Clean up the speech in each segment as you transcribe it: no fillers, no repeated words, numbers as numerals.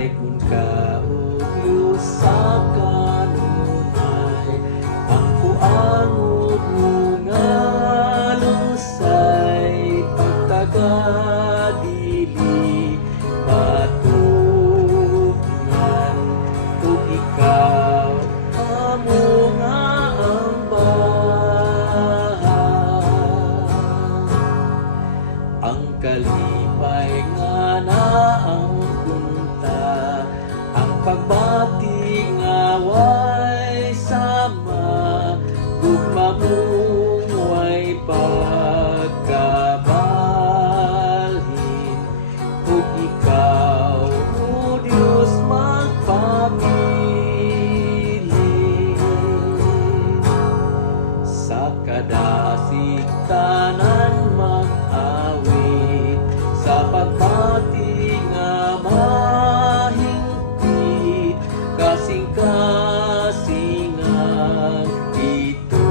Ay kung kaugyo sa kanunay, ang kuangot nga lusay, pagtagadili patungan, kung ikaw amo nga ang bahan. Ang kalipay nga na ang punta, ang pagbati nga way sama, gugma mong way pagkabalhin, kung ikaw o Diyos magpapili. Sa kadasig tanan mag-awit, sa pagbati nga mahingpit, kasing-kasingang itugyan,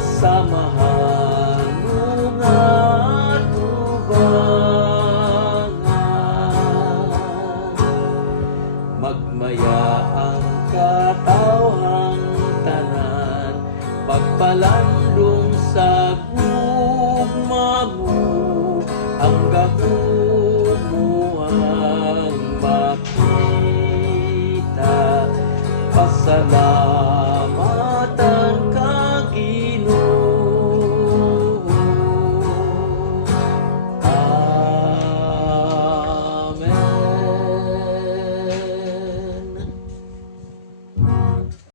samahan mo nga tubangan. Magmaya ang katawhang tanan, pagpalandong sa gugma mo,